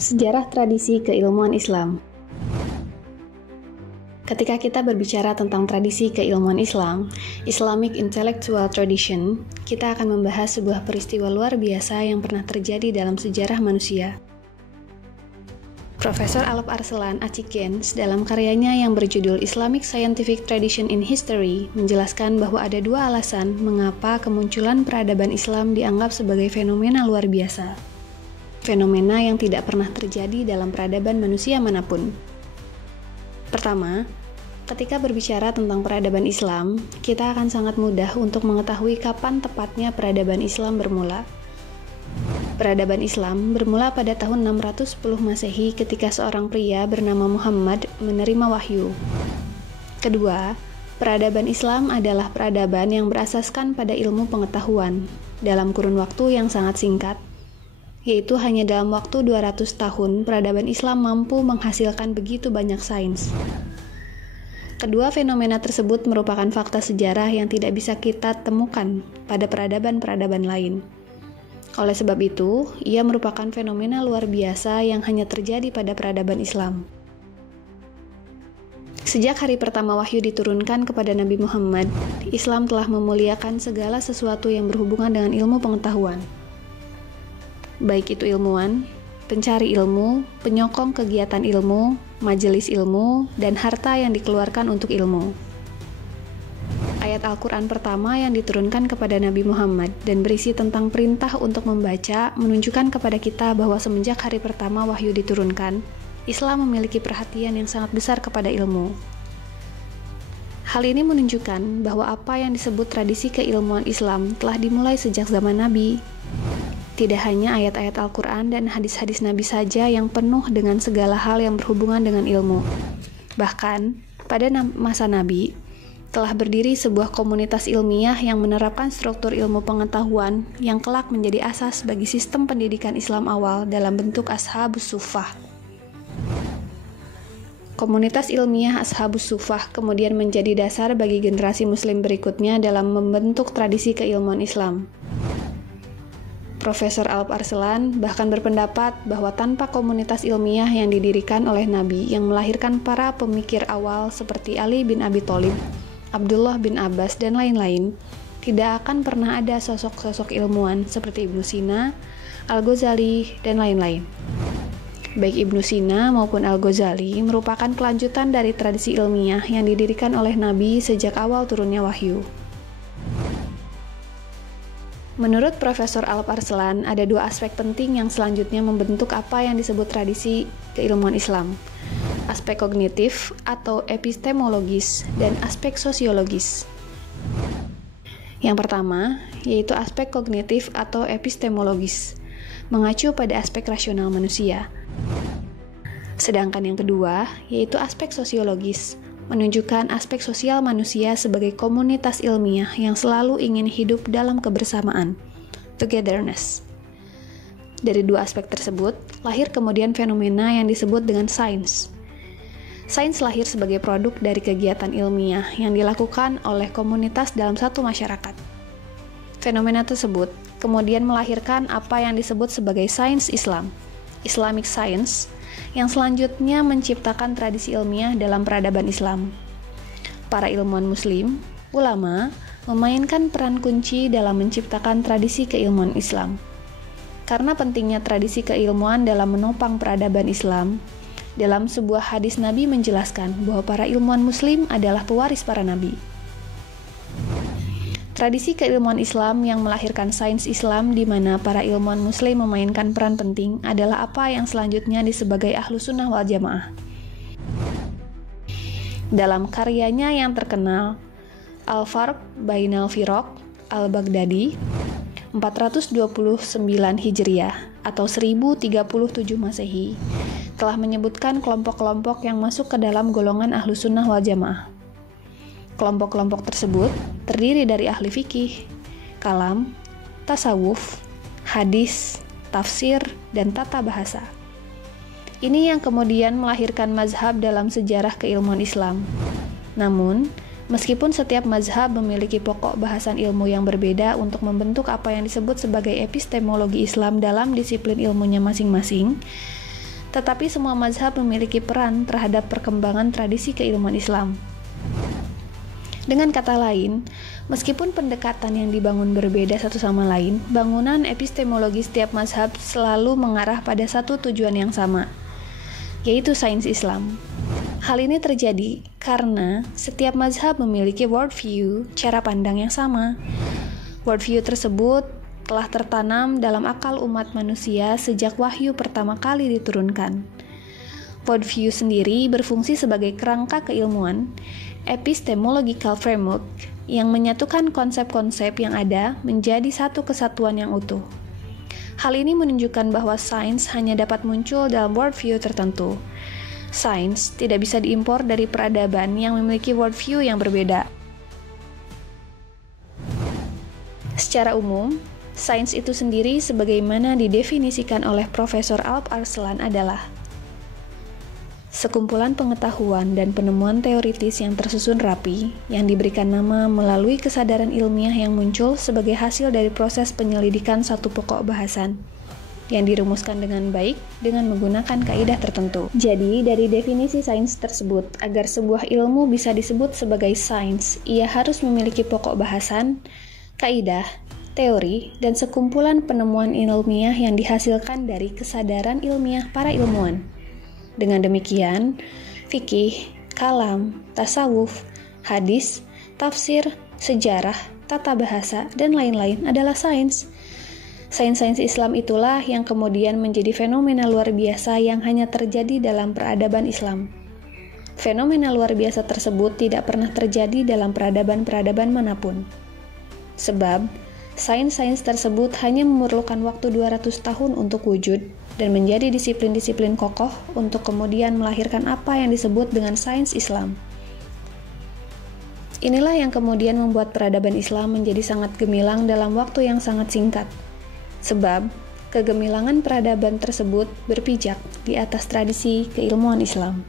Sejarah tradisi keilmuan Islam. Ketika kita berbicara tentang tradisi keilmuan Islam, Islamic Intellectual Tradition, kita akan membahas sebuah peristiwa luar biasa yang pernah terjadi dalam sejarah manusia. Profesor Alp Arslan Achikens dalam karyanya yang berjudul Islamic Scientific Tradition in History menjelaskan bahwa ada dua alasan mengapa kemunculan peradaban Islam dianggap sebagai fenomena luar biasa. Fenomena yang tidak pernah terjadi dalam peradaban manusia manapun. Pertama, ketika berbicara tentang peradaban Islam, kita akan sangat mudah untuk mengetahui kapan tepatnya peradaban Islam bermula. Peradaban Islam bermula pada tahun 610 Masehi ketika seorang pria bernama Muhammad menerima wahyu. Kedua, peradaban Islam adalah peradaban yang berasaskan pada ilmu pengetahuan dalam kurun waktu yang sangat singkat, yaitu hanya dalam waktu 200 tahun peradaban Islam mampu menghasilkan begitu banyak sains. Kedua fenomena tersebut merupakan fakta sejarah yang tidak bisa kita temukan pada peradaban-peradaban lain. Oleh sebab itu, ia merupakan fenomena luar biasa yang hanya terjadi pada peradaban Islam. Sejak hari pertama wahyu diturunkan kepada Nabi Muhammad, Islam telah memuliakan segala sesuatu yang berhubungan dengan ilmu pengetahuan. Baik itu ilmuwan, pencari ilmu, penyokong kegiatan ilmu, majelis ilmu, dan harta yang dikeluarkan untuk ilmu. Ayat Al-Quran pertama yang diturunkan kepada Nabi Muhammad dan berisi tentang perintah untuk membaca menunjukkan kepada kita bahwa semenjak hari pertama wahyu diturunkan, Islam memiliki perhatian yang sangat besar kepada ilmu. Hal ini menunjukkan bahwa apa yang disebut tradisi keilmuan Islam telah dimulai sejak zaman Nabi. Tidak hanya ayat-ayat Al-Quran dan hadis-hadis Nabi saja yang penuh dengan segala hal yang berhubungan dengan ilmu. Bahkan, pada masa Nabi, telah berdiri sebuah komunitas ilmiah yang menerapkan struktur ilmu pengetahuan yang kelak menjadi asas bagi sistem pendidikan Islam awal dalam bentuk Ashabus Suffah. Komunitas ilmiah Ashabus Suffah kemudian menjadi dasar bagi generasi Muslim berikutnya dalam membentuk tradisi keilmuan Islam. Profesor Alp Arslan bahkan berpendapat bahwa tanpa komunitas ilmiah yang didirikan oleh Nabi yang melahirkan para pemikir awal seperti Ali bin Abi Thalib, Abdullah bin Abbas, dan lain-lain, tidak akan pernah ada sosok-sosok ilmuwan seperti Ibnu Sina, Al-Ghazali, dan lain-lain. Baik Ibnu Sina maupun Al-Ghazali merupakan kelanjutan dari tradisi ilmiah yang didirikan oleh Nabi sejak awal turunnya wahyu. Menurut Profesor Alp Arslan, ada dua aspek penting yang selanjutnya membentuk apa yang disebut tradisi keilmuan Islam. Aspek kognitif atau epistemologis dan aspek sosiologis. Yang pertama, yaitu aspek kognitif atau epistemologis, mengacu pada aspek rasional manusia. Sedangkan yang kedua, yaitu aspek sosiologis, menunjukkan aspek sosial manusia sebagai komunitas ilmiah yang selalu ingin hidup dalam kebersamaan, togetherness. Dari dua aspek tersebut, lahir kemudian fenomena yang disebut dengan sains. Sains lahir sebagai produk dari kegiatan ilmiah yang dilakukan oleh komunitas dalam satu masyarakat. Fenomena tersebut kemudian melahirkan apa yang disebut sebagai sains Islam, Islamic Science, yang selanjutnya menciptakan tradisi ilmiah dalam peradaban Islam. Para ilmuwan Muslim, ulama, memainkan peran kunci dalam menciptakan tradisi keilmuan Islam. Karena pentingnya tradisi keilmuan dalam menopang peradaban Islam, dalam sebuah hadis Nabi menjelaskan bahwa para ilmuwan Muslim adalah pewaris para Nabi. Tradisi keilmuan Islam yang melahirkan sains Islam di mana para ilmuwan Muslim memainkan peran penting adalah apa yang selanjutnya disebut Ahlus Sunnah wal Jamaah. Dalam karyanya yang terkenal, Al-Farq Bainal Firaq Al-Baghdadi, 429 Hijriah atau 1037 Masehi, telah menyebutkan kelompok-kelompok yang masuk ke dalam golongan Ahlus Sunnah wal Jamaah. Kelompok-kelompok tersebut terdiri dari ahli fikih, kalam, tasawuf, hadis, tafsir, dan tata bahasa. Ini yang kemudian melahirkan mazhab dalam sejarah keilmuan Islam. Namun, meskipun setiap mazhab memiliki pokok bahasan ilmu yang berbeda untuk membentuk apa yang disebut sebagai epistemologi Islam dalam disiplin ilmunya masing-masing, tetapi semua mazhab memiliki peran terhadap perkembangan tradisi keilmuan Islam. Dengan kata lain, meskipun pendekatan yang dibangun berbeda satu sama lain, bangunan epistemologi setiap mazhab selalu mengarah pada satu tujuan yang sama, yaitu sains Islam. Hal ini terjadi karena setiap mazhab memiliki worldview, cara pandang yang sama. Worldview tersebut telah tertanam dalam akal umat manusia sejak wahyu pertama kali diturunkan. Worldview sendiri berfungsi sebagai kerangka keilmuan, epistemological framework, yang menyatukan konsep-konsep yang ada menjadi satu kesatuan yang utuh. Hal ini menunjukkan bahwa sains hanya dapat muncul dalam worldview tertentu. Sains tidak bisa diimpor dari peradaban yang memiliki worldview yang berbeda. Secara umum, sains itu sendiri sebagaimana didefinisikan oleh Profesor Alp Arslan adalah sekumpulan pengetahuan dan penemuan teoritis yang tersusun rapi, yang diberikan nama melalui kesadaran ilmiah yang muncul sebagai hasil dari proses penyelidikan satu pokok bahasan, yang dirumuskan dengan baik dengan menggunakan kaidah tertentu. Jadi, dari definisi sains tersebut, agar sebuah ilmu bisa disebut sebagai sains, ia harus memiliki pokok bahasan, kaidah, teori, dan sekumpulan penemuan ilmiah yang dihasilkan dari kesadaran ilmiah para ilmuwan. Dengan demikian, fikih, kalam, tasawuf, hadis, tafsir, sejarah, tata bahasa, dan lain-lain adalah sains. Sains-sains Islam itulah yang kemudian menjadi fenomena luar biasa yang hanya terjadi dalam peradaban Islam. Fenomena luar biasa tersebut tidak pernah terjadi dalam peradaban-peradaban manapun. Sebab, sains-sains tersebut hanya memerlukan waktu 200 tahun untuk wujud dan menjadi disiplin-disiplin kokoh untuk kemudian melahirkan apa yang disebut dengan sains Islam. Inilah yang kemudian membuat peradaban Islam menjadi sangat gemilang dalam waktu yang sangat singkat. Sebab, kegemilangan peradaban tersebut berpijak di atas tradisi keilmuan Islam.